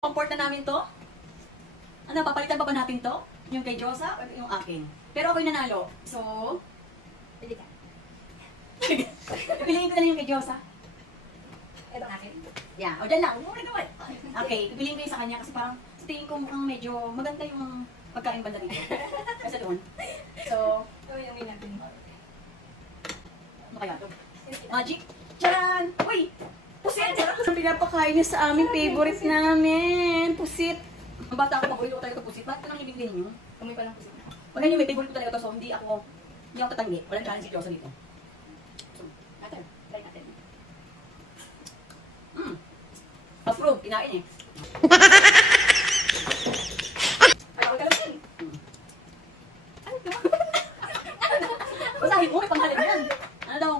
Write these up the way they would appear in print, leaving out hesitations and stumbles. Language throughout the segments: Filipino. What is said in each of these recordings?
Comport na namin to. Ano, papalitan pa ba natin to? Yung kay Josa o yung akin? Pero ako'y nanalo. So, Pili ka. pipiliin ko na lang yung kay Josa. Ito ang akin. Yeah, o dyan lang. Okay, pipiliin ko yung sa kanya kasi parang sa tingin ko mukhang medyo maganda yung pagkain banda dito. Kasi doon. So, Ito yung natin. ano kaya to? Magic? Charan! Uy! Pusit! Ang pinapakain niya sa aming favorite namin. Pusit! Ang bata ako, paborito ko talaga ito pusit. Bakit ito nang ibigay niyo? Kamoy pa lang pusit. Pag ganyan, may favorite ko talaga ito. So, hindi ako tatanggi. Walang challenge si Josa dito. So, natin. Try natin. Approve. Kinain eh. Ay, ako ka lang yan. Ano ito? Basahin mo, may panghalin yan. Ano daw?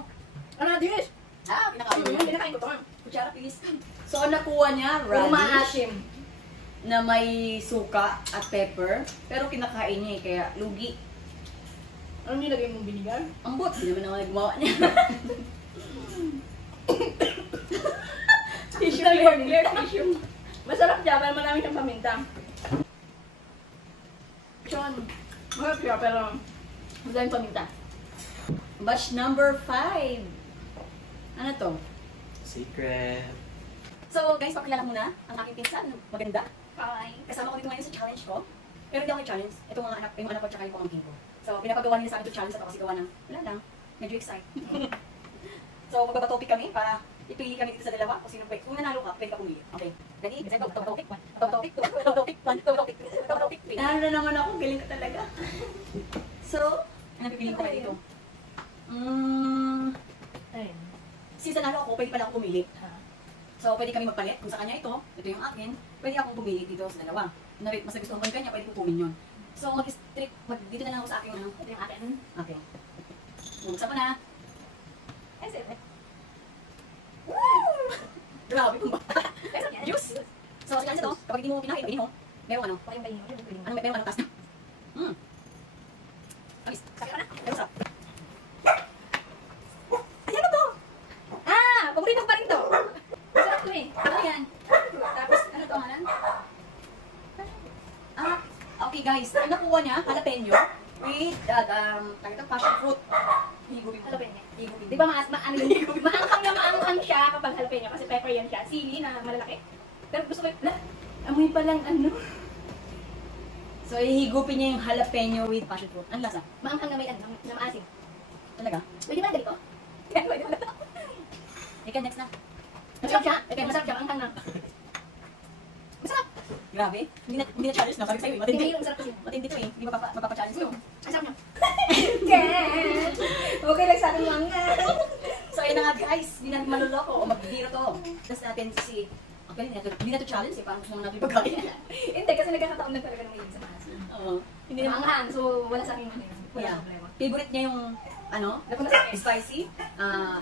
Ano, Dish? Kinakain mo yan. Pinakain ko to. Kutsara, please. So, ang nakuha niya, radish Umaasim. na may suka at pepper. Pero kinakain niya eh, kaya lugi. Ano nilagay mong binigar? Ang bot, hindi naman ako gumawa niya. Tissue clear, tissue. Masarap siya, pero marami siyang paminta. Sean, masarap siya, pero madaming paminta. Batch number 5. Ano to? Secret. So guys, pakilala muna ang aking pinsan. Maganda. Hi. Kasama ko dito ngayon sa challenge ko. Pero hindi ako challenge. Ito mga anak, yung anak ko tsaka yung pamangkin ko. So pinapagawa nila sa akin ito challenge at ako kasi gawa ng, wala lang, medyo excite. So magbabatopic kami para ipili kami dito sa dalawa. Kung sino pwede. Kung nanalo ka, pwede ka pumili. Okay. Ready? Kasi topic 1. Topic 2. Topic 1. Topic 3. Topic 3. Nanalo na naman ako. Galing ka talaga. So, ano pipiliin ko kayo dito? Ayun. Since nanalo ako, pwede pala ako pumili. So, pwede kami magpalit. Kung sa kanya ito yung akin, pwede akong pumili dito sa dalawa. Mas nagustuhan ko yung kanya, pwede kukunin yun. So, dito na lang ako sa akin. Ito yung akin. Okay. Buksan ko na. Ay, sir. Woo! Grabe kung bata. Juice. Juice! So, sa ito, kapag hindi mo kinain, pwede mo. Merong ano? Pa yung kainin mo. Merong ano taas na. Alis. Sakit ka na. Pero sarap. Ano to? Ah! Paborito pa rin to. Masarap to eh. Ano yan? Tapos, ano to, halan? Okay guys. Ang nakuha niya, jalapeno with passion fruit. Higupin mo. Jalapeno. Higupin mo. Di ba maanghang na maanghang siya kapag jalapeno kasi pepper yan siya. Sili na malalaki. Pero gusto ko amoy pa lang ano. So, ihigupin niya yung jalapeno with passion fruit. Ang lasa? Maanghang na may ano, na maasim. Talaga? Pwede ba ganito? Pwede ba? Ikaw, next na. Masarap siya. Masarap siya. Maanghang na. Masarap. Grabe. Hindi na challenge na. Sabi sa'yo, matindi. Hindi, masarap kasi. Matindi to eh. Hindi mapapa-challenge to. Ang sarap niya. Ken! Okay lang sa akin mga. So, ayun na nga guys. Hindi natin maluloko o magbibiro to. Tapos natin si... Okay, hindi na to challenge eh. Parang gusto naman natin pagkain. Hindi, kasi nagkakataon na talaga ng mahilig sa maasim. Oo. Hindi naman. Maanghang, so wala sa akin ano yun. Wala Yeah. problema. Favorite niya yung, ano? Napunta sa akin. Spicy.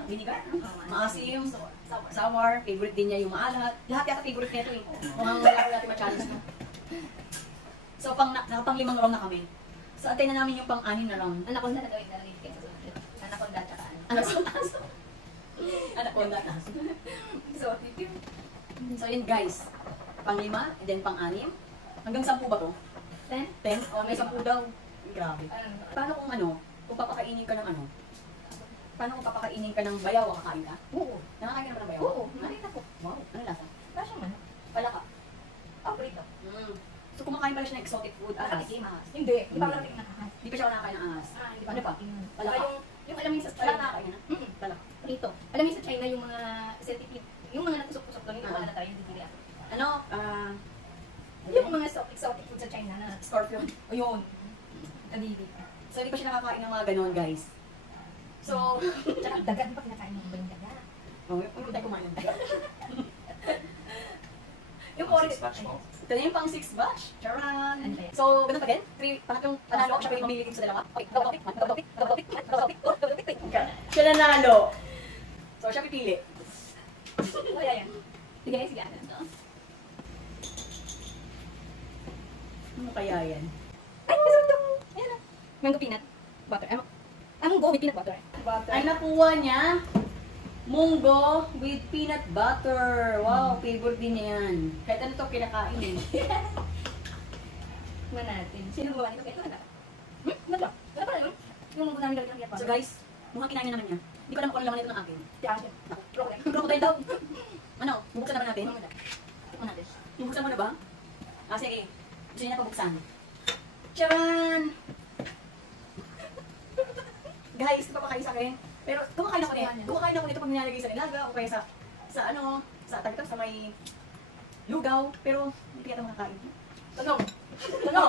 Vinegar. Maasim. Sour. Favorite din niya yung maalat. Lahat yata favorite niya ito eh. Mukhang wala ko natin ma-challenge na. So, nakapang-limang round na kami. So, antay na namin yung pang-anim na round. Anaconda na gawin na lang yung sa sunod. Anaconda tsaka ano. Anaconda. So, tip. So, yun guys. Pang-lima, and then pang-anim. Hanggang 10 ba to? 10? 10? O, may 10 daw. Grabe. Ano? Paano kung papakainin ka ng ano? Paano kung papakainin ka ng bayaw, kakain ka? Oo. Nakakain ka naman ng bayaw? Oo. Nakita ko. Wow, ano lasa? Kasya man. Palaka. Paborito. So, kumakain pala siya ng exotic food. Nakatikim. Ahas. Hindi. Hindi pa ako nakating nakakain. Hindi pa siya nakakain ng ahas. Hindi Ano pa? Palaka. Yung alam mo yung sa Palaka China. nakakain na? Palaka. Prito. Alam mo yung sa China yung mga certificate. Yung mga natusok-tusok doon. Yung wala na tayo. Hindi nila. Ano? Yung mga exotic food sa China na. Scorpion. O yun. Kadili. So, hindi pa siya nakakain ng mga ganon, guys. So, Tsaka dagat pa kinakain ng ibang dagat. hindi tayo kumain ng dagat. Yung orange. Ito na yung pang 6 batch. Charan! Ano ba yan? So, ganun pa din. Pangatlong panalo ako siya pwede mamili dito sa dalawa. Okay, topic. Siya nanalo. So, siya pipili. Kaya yan. Sige, sige. Ano kaya yan? Ay, masarap to. Ayan na. Mango peanut butter. Mango with peanut butter. Ay, nakuha niya Munggo with peanut butter. Wow, favorite din niya yan. Kahit ano to kinakain eh. Tingnan natin. Sino gumawa nito? Ito, anak. Ano ba? Ano pa yun? Yung munggo namin galing ng So guys, mukhang kinain na naman niya. Hindi ko alam kung ano laman nito ng akin. Crocodile. Crocodile daw. Ano? Bubuksan na ba natin? Tingnan natin. Bubuksan mo na ba? Ah, sige. Gusto niya na pabuksan. Charan! Guys, ito pa kayo sa akin. Pero kumakain ako nito. Kumakain ako nito pag nilalagay sa nilaga o kaya sa ano, sa tagtag sa may lugaw. Pero hindi kaya ito makakain. Tanong. Ano?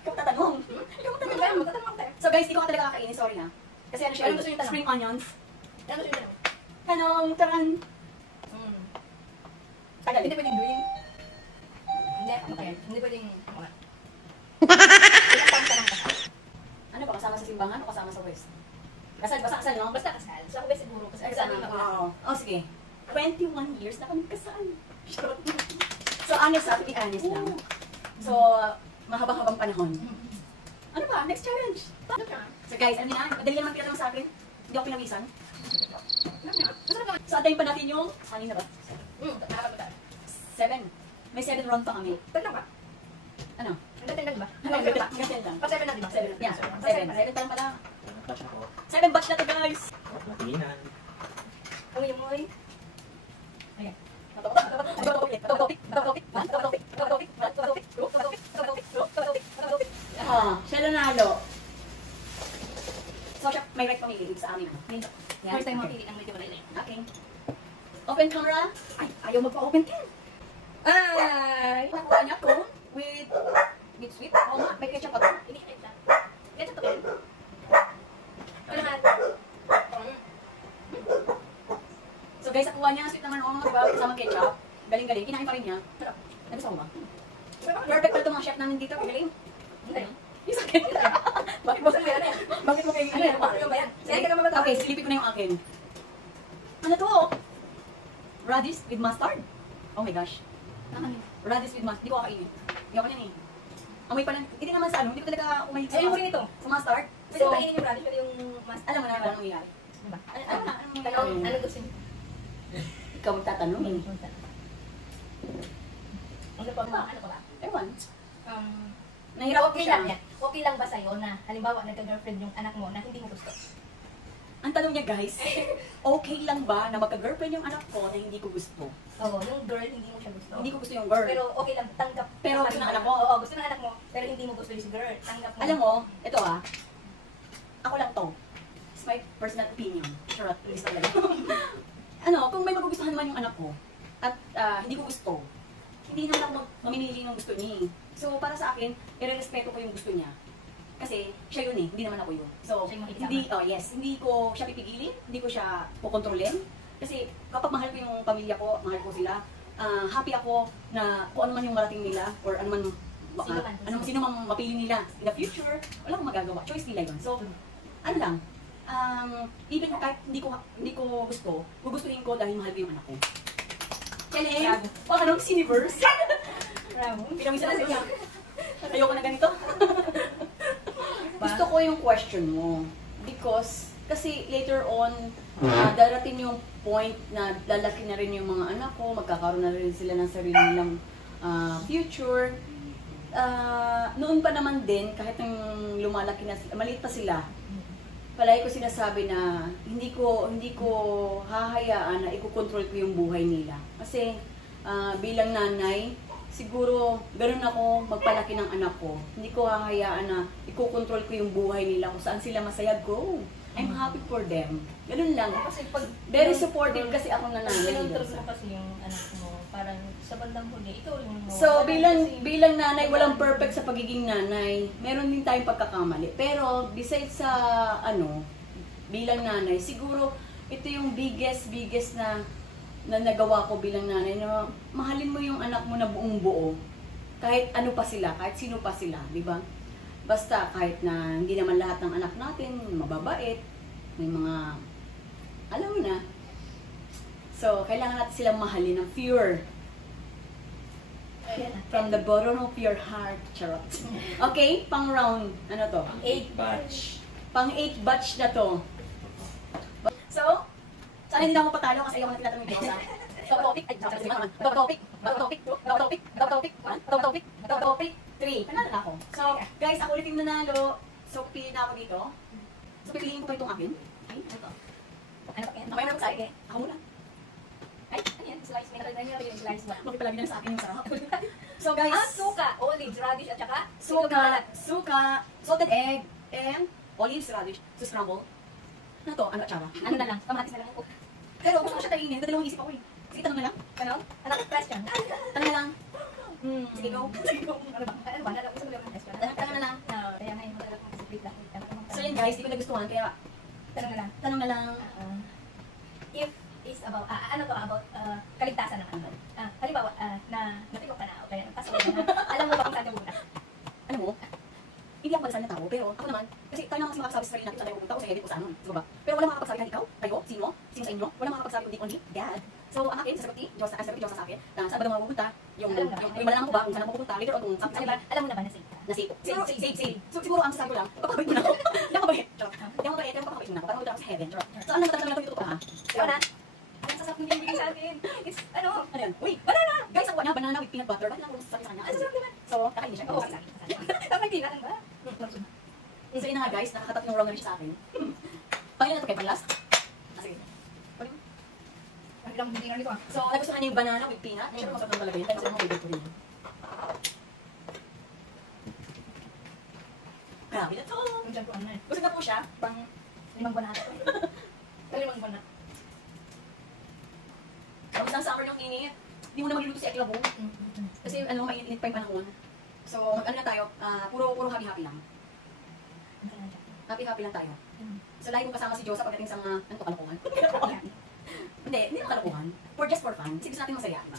Ikaw tatanong. Ikaw tatanong. Magtatanong tayo. So guys, hindi ko talaga kakainin. Sorry na. Kasi ano siya, Ano gusto niyo tanong? spring onions. Ano gusto yung tanong? Tanong, taran. Tagal. Hindi pwedeng doing. Hindi, okay. Hindi pwedeng. Ano ba, kasama sa simbahan o kasama sa west? Kasal, basta kasal, no? Basta kasal. Sa Kuwait siguro. Kasi Ay, sa kasal amin na. magulang. Oo. Oh, sige. 21 years na kami kasal. So, honest, honest lang. So, mahaba-habang panahon. Ano ba? Next challenge. So guys, ano na? Madali naman tinatanong sa akin. Hindi ako pinawisan. So, antayin pa natin yung... Kanina ba? 7. May 7 round pa kami. Tanong ba? Ano? Ang dating lang ba? Hanggang 7 lang. Pa 7 na, di ba? 7. Yeah, 7. 7 pa lang pala. Touch ako. 7 batch na to, guys. Matinginan. Amoy, amoy. Ayan. Siya nanalo. So, siya may right pamili sa amin. Yan. First time mapili ang medyo malay. Okay. Open camera. Ay, ayaw magpa-open ka. Ay! Nakuha niya cone with sweet. Oo nga, may ketchup pa to. Hindi, ay, lang. Ganito to, Ken. Ano naman? So guys, nakuha niya. Sweet naman. Oo nga, diba? Kasama ketchup. Galing-galing. Kinain pa rin niya. Sarap. Nagustuhan mo ba? Perfect pala itong mga chef namin dito. Galing. Hindi. Yung sakit. Bakit mo? Saan ba yan eh? Bakit mo kayo Ano yan? Ano ba yan? Sige, ka naman ba? Okay, silipin ko na yung akin. Ano to? Radish with mustard? Oh my gosh. Radish with mustard. Hindi ko kakainin. Hindi ako yan eh. Amoy pa lang. Hindi naman sa ano. Hindi ko talaga umahig Ay, yung rin ito. sa mustard. Pwede ba kainin yung radish? Pwede yung mas... Alam mo na anong nangyayari. Diba? Ano Ano gusto niyo? Ikaw magtatanong eh. Ano pa ba? Ano pa ba? Ewan. Um, Nahirap ko okay siya. lang yan. Okay lang ba sa'yo na halimbawa nagka-girlfriend yung anak mo na hindi mo gusto? Ang tanong niya guys, okay lang ba na magka-girlfriend yung anak ko na hindi ko gusto? Oo, yung girl hindi mo siya gusto. Hindi ko gusto yung girl. Pero okay lang, tanggap. Pero gusto ng anak mo? Oo, gusto ng anak mo, pero hindi mo gusto yung girl. Tanggap mo. Alam mo, ito ako lang to. It's my personal opinion. Charot, please talaga. Ano, kung may magugustuhan man yung anak ko, at hindi ko gusto, hindi naman ako mamimili ng gusto niya. So, para sa akin, i-respeto ko yung gusto niya. Kasi, siya yun eh, hindi naman ako yun. So, Siya yung makikisama. hindi ko siya pipigilin, hindi ko siya kukontrolin. Kasi, kapag mahal ko yung pamilya ko, mahal ko sila, happy ako na kung ano man yung marating nila, or ano man, sino man mapili nila in the future, wala akong magagawa. Choice nila yun. So, ano lang, even kahit hindi ko gusto, gugustuhin ko dahil mahal ko yung anak ko. Kaling, pang anong Cineverse? Bravo. Pinamisan na siya. Ayoko na ganito. Gusto ko yung question mo. Because, kasi later on, darating yung point na lalaki na rin yung mga anak ko, magkakaroon na rin sila ng sarili nilang future. Noon pa naman din, kahit nang lumalaki na sila, maliit pa sila, palagi ko sinasabi na hindi ko hahayaan na ikokontrol ko yung buhay nila. Kasi bilang nanay, siguro ganun ako magpalaki ng anak ko. Hindi ko hahayaan na ikokontrol ko yung buhay nila. Kung saan sila masaya, go. I'm happy for them. Ganun lang. Kasi pag... Very supportive kasi ako na nanay. Pinontrol mo kasi yung anak mo, parang sa bandang huli, ikaw yung mo. So, bilang nanay, walang perfect sa pagiging nanay. Meron din tayong pagkakamali. Pero, besides sa, bilang nanay, siguro, ito yung biggest na nagawa ko bilang nanay, na mahalin mo yung anak mo na buong buo. Kahit ano pa sila, kahit sino pa sila, di ba? Basta, kahit na hindi naman lahat ng anak natin mababait, may mga, alam mo na. So, kailangan natin silang mahalin ng pure. From the bottom of your heart, charot. Okay, pang round, ano to? 8 Batch. Pang 8 batch na to. So, Sana hindi na ako patalo kasi ayaw ko na tinatanong yung Diyosa. Topic, ay, sabi naman. Topic, 3. Panalo na ako. So, guys, ako ulit yung nanalo. So, pipiliin na ako dito. So, pipiliin ko pa itong akin. Ay, ano to? Ano pa yan? Okay na ako sa akin. Ako muna. Ay, ano yan? Slice. May nakalagay niyo yung slice ba? Bakit palagi na sa akin yung sarap? So, guys. Suka, olives, radish, at saka Suka, salted egg, and olives, radish. So, scramble. Ano to? Ano atsara? Ano na lang? Kamatis na lang ako. Pero gusto ko siya tainin. Dadalawang isip ako eh. Sige, tanong na lang. Ano? Ano? Question. Tanong na lang. Sige, go. Sige, go. Ano ba? Ano ba? Gusto mo lang ang question? Tanong na lang. Kaya ngayon mo talaga mag-split lang. So, yun guys, di ko nagustuhan. Kaya, Tanong na lang. tanong na lang. If is about, ano to about kaligtasan ng ano. Halimbawa, na natulog ka na o kaya nagpasok ka na, alam mo ba kung saan ka pupunta? Alam mo, hindi ako madasan na tao, pero ako naman, kasi tayo naman kasi makakasabi sa sarili natin saan tayo pupunta o sa edit o sa ano, di ba? Pero wala makakapagsabi kahit ikaw, kayo, sino sa inyo, wala makakapagsabi kundi only God. So, ang akin, sasagot ni Diyos sa akin, na saan ba daw mapupunta, yung malalaman ko ba kung saan ako pupunta, later o kung saan Diba? Alam mo na ba na safe? na safe. Safe. So, siguro ang sasabi ko lang, papakabit mo na ako. Hindi ako mabait. Hindi ako mabait, pero papakabit mo na ako. Para magpunta ako sa heaven. So, ano talaga ito totoo ha? Ikaw na? Ang sasarap mo yung bigay sa akin. It's, ano? Ano yan? Uy, banana! Guys, ang niya, banana with peanut butter. Bakit lang ako sasabi sa kanya? Ang sasarap naman. So, kakain niya siya. Oo, sabi. Tama yung tinatan ba? So, yun na nga guys, nakakatatlong wrong na rin siya sa akin. Pangin na ito kay Panglas? Sige. Ang ilang hindi nito ah. So, nagustuhan niya yung banana with peanut. Sure, masarap naman talaga yun. Kaya masarap mo favorite ko rin. Grabe na to! Ang dyan ko ano eh. Busog na po siya. Pang 5 buwan na ata. 5 buwan na. Tapos ng summer yung init. Hindi mo na magluluto si Eklabo. Kasi ano, mainit pa yung panahon. So, ano na tayo, puro happy-happy lang. Happy-happy lang tayo. So, lagi kong kasama si Josa pagdating sa mga, ano to, kalokohan? Hindi naman kalokohan. Just for fun. Kasi gusto natin masaya, diba?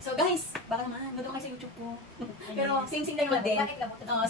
So guys, baka naman, nandun kayo sa YouTube ko. Pero sing-sing lang naman din.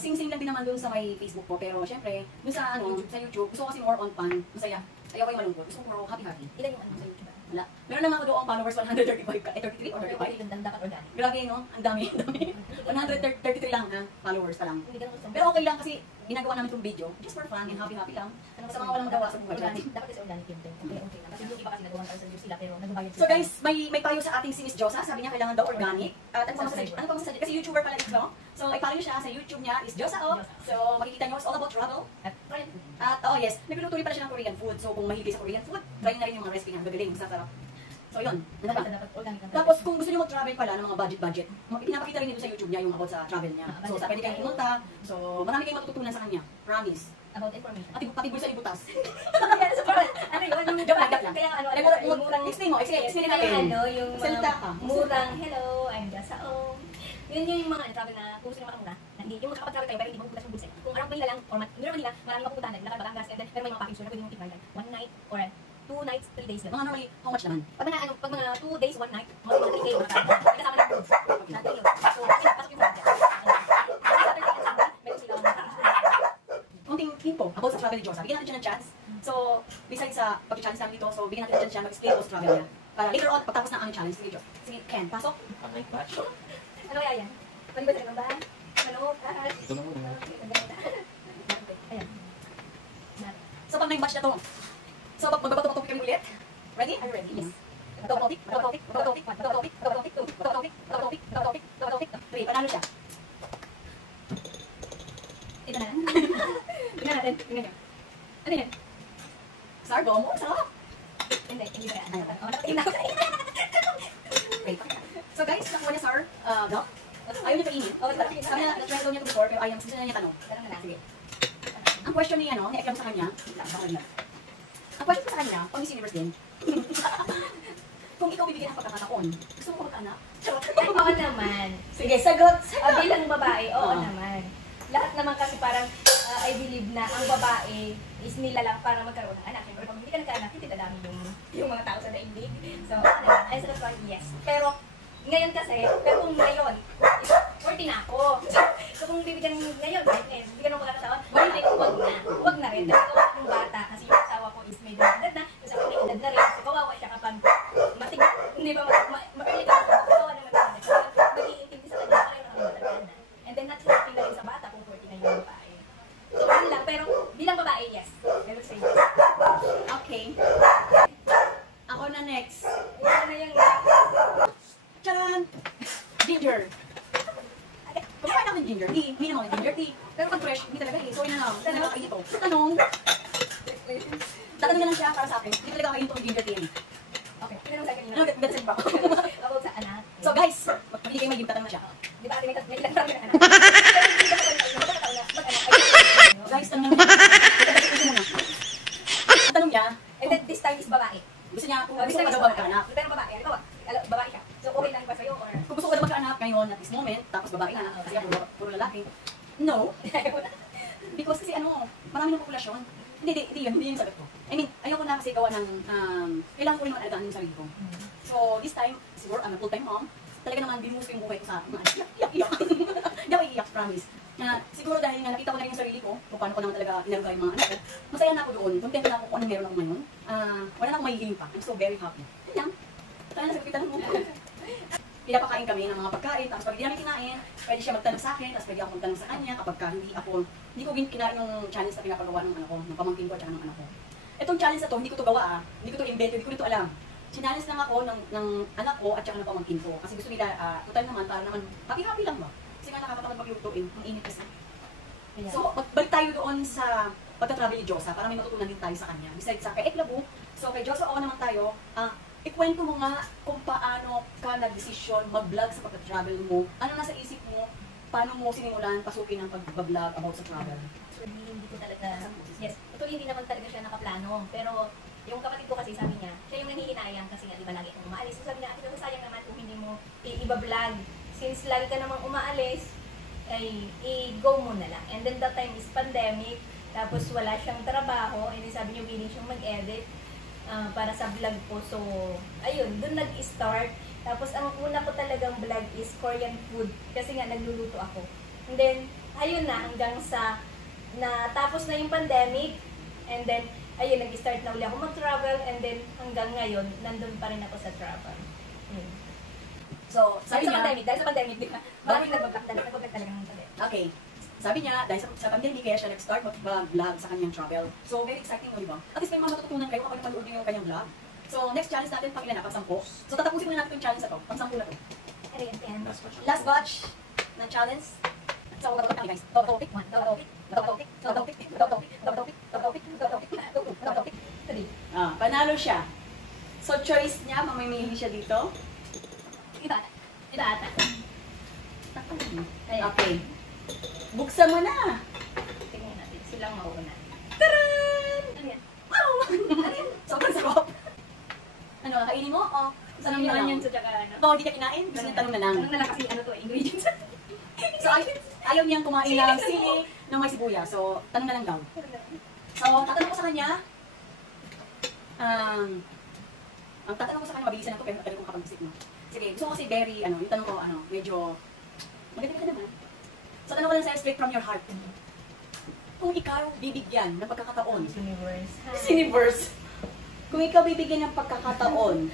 Sing-sing lang din naman dun sa may Facebook ko. Pero syempre, dun sa sa YouTube, gusto ko kasi more on fun, masaya. Ayaw ko yung malungkot. Gusto ko puro happy-happy. Ilan yung ano sa YouTube? Wala. Meron naman ako doon followers 135 ka. 33 or 35? Dapat organic. Grabe no? Ang dami. 133 lang ha, followers pa lang. Hindi ka naman Pero okay lang kasi ginagawa namin itong video. Just for fun and happy-happy lang. Sa mga walang magawa sa buhay Organic. natin. Dapat kasi organic yun din. Okay lang. Kasi yung iba kasi nagawa sa sila pero nagbabayad So guys, may payo sa ating si Miss Josa. Sabi niya kailangan daw organic. At ano pa masasabi? Kasi YouTuber pala ito. So i-follow niyo siya sa YouTube niya, is Josa O. So makikita niyo, it's all about travel. at friend. At yes, nagluluto rin pala siya ng Korean food. So kung mahilig sa Korean food, try na rin yung mga recipe niya. Gagaling, masarap. So yun, ano ba? Dapat organic lang. Tapos kung gusto niyo mag-travel pala ng mga budget, pinapakita rin dito sa YouTube niya yung about sa travel niya. So sa pwede kayong pumunta. So marami kayong matututunan sa kanya. Promise. About information. At pati bulsa ibutas. Kaya sa parang, ano yun? Yung Joke lang. Kaya ano, Nagmura- murang, Explain mo, explain kaya natin. ano, yung Salita ka. murang, hello, I'm Jasaong. Yun yung mga travel na kung gusto nyo makamura. Hindi, yung makakapag-travel kayo pero hindi mo butas yung bulsa. Kung around Manila lang, or hindi Manila, maraming mapupuntahan. Naglalakad Batangas, and then, pero may mga package na pwede mong tignan. 1 night or 2 nights, 3 days lang. Mga normally, how much naman? Pag mga 2 days, 1 night, mga 3K yung makakita. Kasama ng food. Natin yun. So, pasok yung food dyan. Saturday and Sunday, meron sila mga Konting info about sa travel ni Josa. Bigyan natin siya ng chance. So, besides sa pag-challenge namin dito, so bigyan natin siya mag-explain about sa travel niya. Para later on, pagtapos ng aming challenge, sige Jo. Sige, Ken, pasok. Online batch. Ano kaya yan? Palibad rin ba? Ano? Ito na muna. Ayan. So, pag may batch na to, so magbabato-bato kami ulit. Ready? Are you ready? Yes. Bato-topic. Wait, panalo siya. Ito na. Tingnan natin. Tingnan nyo. Ano yan? Sargo mo, sarap. Hindi ba yan? Tingnan ko. Wait. So guys, nakuha niya sir, Doc. Ayaw niya kainin. Sabi na, na-try daw niya ito before, pero ayaw, gusto niya tanong. Sige. Ang question niya, no, ni Ekram sa kanya, ang question ko sa kanya, pang Miss Universe din. Kung ikaw bibigyan ng pagkakataon, gusto mo ko mag-anak? Oo naman. Sige, sagot! Bilang babae, oo naman. Lahat naman kasi parang I believe na ang babae is nilalang para magkaroon ng anak. Or pag hindi ka nagkaanak, hindi dadami yung mga tao sa daigdig. So, I said that's why, yes. Pero, ngayon kasi, pero kung ngayon, 40 na ako. So, kung bibigyan ngayon, bibigyan mo pagkakataon, wag na rin. Pero yung bata, kasi yung asawa ko is medyo edad na, yung asawa ko may edad na rin. So, kawawa siya kapag hindi ba, ma-early ka, kawawa naman siya. Nag-iintindi sa kanya, ayaw na mataganda. And then, not helping na rin sa bata kung 40 na yung babae. So, yun lang. Pero, bilang babae, yes. I would say yes. Okay. Ako ginger tea. Uminom ako ng ginger tea. Pero pag fresh, hindi talaga eh. So, yun na lang. Tanong ako ito. Tanong. Tatanong na lang siya para sa akin. Hindi talaga kainin itong ginger tea. Okay, tinanong sa kanina. Ano, ganda pa ako. About sa anak. So, guys, hindi kayo maging tatanong na siya. Di ba ate may ilang taon na anak? Guys, tanong na muna. Ang tanong niya, And then this time is babae. gusto niya, kung Oh, gusto this time ko is daw ba magkaanak. Pero babae. Ikaw, babae siya. So okay lang ba sa'yo or? Kung gusto ko daw magkaanak ngayon at this moment, tapos babae na, kasi ako puro lalaki. No. Because kasi marami ng populasyon. Hindi yun yung sagot ko. I mean, ayoko na kasi gawa ng, kailangan ko rin naman alagaan yung sarili ko. So, this time, siguro, I'm a full-time mom. Talaga naman, binuhos ko yung buhay ko sa iyak. Hindi ako iiyak, promise. Siguro dahil nga nakita ko na rin yung sarili ko, kung paano ko naman talaga inaruga yung mga anak ko, masaya na ako doon. Content na ako kung anong meron ako ngayon. Wala na akong mahihiling pa. I'm so very happy. Yan lang. Kaya nasagot kita ng mo. Pinapakain kami ng mga pagkain, tapos pag hindi namin kinain, pwede siya magtanong sa akin, tapos pwede ako magtanong sa kanya kapag hindi ko kinain yung challenge na pinapagawa ng ng pamangkin ko at saka ng anak ko. Itong challenge na to, hindi ko to gawa hindi ko to invento, hindi ko ito alam. Challenge lang ako ng anak ko at saka ng pamangkin ko. Kasi gusto nila, total naman, para naman, happy-happy lang ba? Kasi nga nakakapagod magluto ang init kasi. So, balik tayo doon sa pagka-travel ni Josa, para may matutunan din tayo sa kanya. Besides sa kay Eklabu, so kay Josa, naman tayo, ikwento mo nga kung paano ka nag-desisyon mag-vlog sa pagka-travel mo. Ano nasa isip mo? Paano mo sinimulan pasukin ang pag-vlog about sa travel? Actually, hindi ko talaga, yes, ito hindi naman talaga siya nakaplano. Pero yung kapatid ko kasi sabi niya, siya yung nangihinayang kasi nga, di ba, lagi akong umaalis. So sabi niya, ate, sayang naman kung hindi mo i-vlog. Since lagi ka namang umaalis, ay i-go mo na lang. And then that time is pandemic, tapos wala siyang trabaho, and then sabi niya, willing siyang mag-edit para sa vlog po. So, ayun, dun nag-start. Tapos ang una ko talagang vlog is Korean food, kasi nga nagluluto ako. And then, ayun na, hanggang sa tapos na yung pandemic, and then, ayun, nag-start na uli ako mag-travel, and then hanggang ngayon, nandun pa rin ako sa travel. Ayun. So, sabi niya, Dahil sa pandemic, di ba? Bakit nag-vlog talaga ng pandemic? okay. Sabi niya, dahil sa pandemic, kaya siya nag-start mag-vlog sa kanyang travel. So, very exciting, di ba? At least may mga matututunan kayo kapag napanood niyo yung kanyang vlog. So, next challenge natin, pang ilan na? Pang-10. So, tatapusin muna natin yung challenge na to. Pang-10 na to. Last batch ng challenge. So, gagawin kami guys. Topic 1. Topic 3. Panalo siya. So, choice niya, mamimili siya dito. Iba ata. Okay. Buksan mo na. Tingnan natin. Silang mauuna. Taran! Ano yan? Wow! Sobrang sarap. Ano, kainin mo? O, tanong niyo lang. Onions at saka ano. Oo, hindi ka kinain. Gusto niya tanong na lang. Tanong na lang kasi ano to, ingredients. So, ayaw niyang kumain ng sili ng may sibuya. So, tanong na lang daw. So, tatanong ko sa kanya. Ang tatanong ko sa kanya, mabilisan na ito, pero tatanong ko kapag isip mo. Sige, gusto ko kasi very, yung tanong ko, medyo, maganda ka naman. So, tanong ko lang sa'yo, straight from your heart. Kung ikaw bibigyan ng pagkakataon, Universe. Kung ikaw bibigyan ng pagkakataon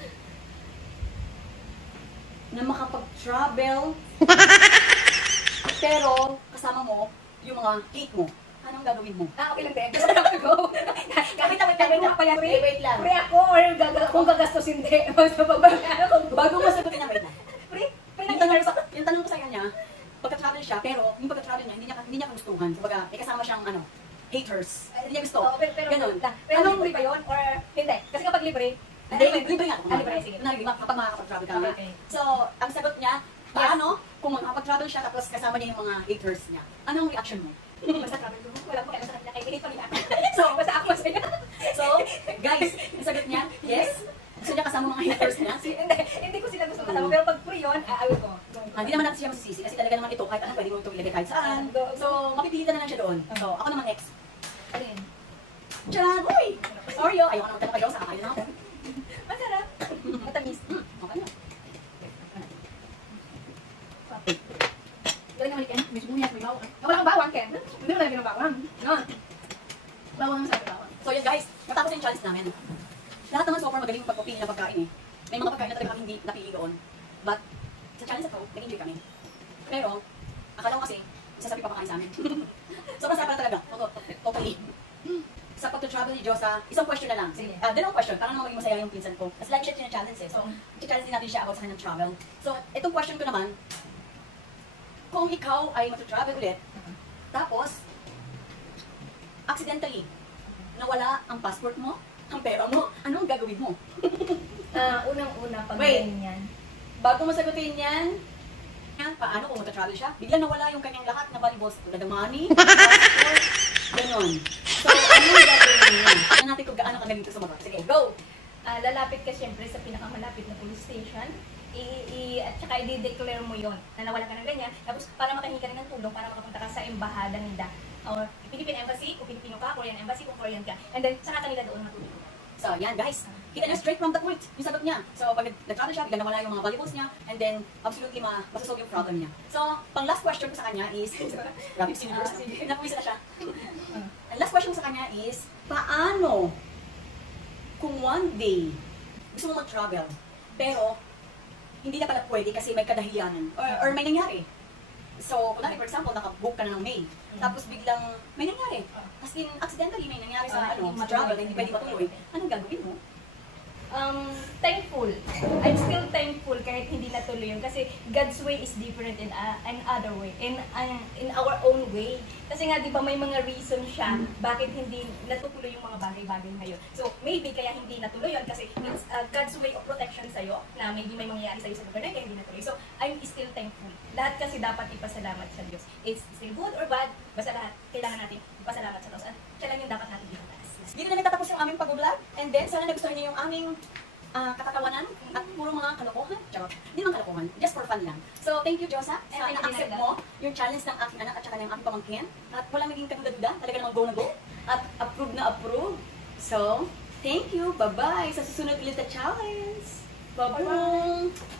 na makapag-travel, pero kasama mo yung mga cake mo, anong gagawin mo? Okay lang din. Gusto lang ako. Kahit Wait lang. Pre ako or kung gagastos hindi. Bago mo sagutin niya, wait lang. Pre? Yung tanong ko sa kanya, pagka-travel siya, pero yung pagka-travel niya, hindi niya kagustuhan. Kumbaga, may kasama siyang haters. Hindi niya gusto. Pero Ganon. pero libre ba yun? Or hindi? Kasi kapag libre, Libre nga. libre, sige. Kapag makakapag-travel ka nga. Okay. So, ang sagot niya, paano kung makakapag-travel siya tapos kasama niya yung mga haters niya? Anong reaction mo? Basta travel ko, wala ko kailan sa kanila, kay pa nila. So, Basta ako masaya. So, guys, ang sagot niya, yes. Gusto niya kasama mga haters niya. Hindi ko sila gusto kasama, pero pag free yun, awit ko. Hindi naman natin siya masisisi kasi talaga naman ito kahit ano pwede mo itong ilagay kahit saan. So, mapipilitan na lang siya doon. So, ako naman next. Ano yun? Diyan! Uy! Sorry oh! Ayoko naman tanong kayo, saka kayo na ako. Masarap. Matamis. Okay na. Galing naman ni Ken, may sibuyas, may bawang. Wala kang bawang, Ken. Hindi mo talaga ng bawang. No. Bawang naman sa bawang. So yun guys, matapos yung challenge namin. Lahat naman so far magaling yung pagpapili ng pagkain eh. May mga pagkain na talaga kami hindi napili doon. But, sa challenge na to, nag-enjoy kami. Pero, akala ko kasi, isasabi pa pakain sa amin. Sobrang sarap na talaga. Totally. Sa pag-travel ni Josa, isang question na lang. Sige. Dalawang question, para naman maging masaya yung pinsan ko. As like siya challenge eh. So, challenge din natin siya about sa kanyang travel. So, itong question ko naman, kung ikaw ay mag-travel ulit, tapos, accidentally, nawala ang passport mo, ang pera mo, ano ang gagawin mo? Unang-una, pag Wait. ganyan. Bago masagutin yan, paano kung mag-travel siya? Biglang nawala yung kanyang lahat na valuables, tulad ng money, passport, ganon. So, ano yung gagawin mo yan? Tignan natin kung gaano ka ganito sumagot. Sige, go! Lalapit ka siyempre sa pinakamalapit na police station, at saka i-declare mo yon na nawala ka ng ganyan, tapos para makahingi ka rin ng tulong para makapunta ka sa embahada nila, or Philippine Embassy, kung Filipino ka, Korean Embassy, kung Korean ka, and then saka kanila doon matulungan. So, yan guys. Kita niyo straight from the point yung sagot niya. So, pag nag-travel siya, bigla nawala yung mga valuables niya, and then, absolutely masasolve yung problem niya. So, pang last question ko sa kanya is, grabe, siniverse. Napuwisa na siya. Ang last question ko sa kanya is, paano kung one day gusto mo mag-travel, pero hindi na pala pwede kasi may kadahilanan or may nangyari. So, kunwari, for example, nakabook ka na ng May, tapos biglang may nangyari. As in, accidentally may nangyari sa, sa travel na hindi pwede matuloy. Anong gagawin mo? Thankful. I'm still thankful kahit hindi natuloy yun. Kasi God's way is different in another way. In our own way. Kasi nga, di ba, may mga reason siya bakit hindi natutuloy yung mga bagay-bagay ngayon. So, maybe kaya hindi natuloy yun kasi it's God's way of protection sa'yo na maybe may mangyayari sa'yo sa lugar na kaya hindi natuloy. So, I'm still thankful. Lahat kasi dapat ipasalamat sa Diyos. It's still good or bad, basta lahat kailangan natin ipasalamat sa Diyos. At siya lang yung dapat natin ipataas. Dito na nagtatapos yung aming pag-vlog. And then, sana nagustuhan niyo yung aming katatawanan at puro mga kalokohan. Charot. Hindi naman kalokohan. Just for fun lang. So, thank you, Josa. Sana na-accept mo yung challenge ng aking anak at saka ng aking pamangkin. At walang naging kaduda-duda. Talaga namang go na go. At approve na approve. So, thank you. Bye-bye. Sa susunod ulit na challenge. Bye-bye.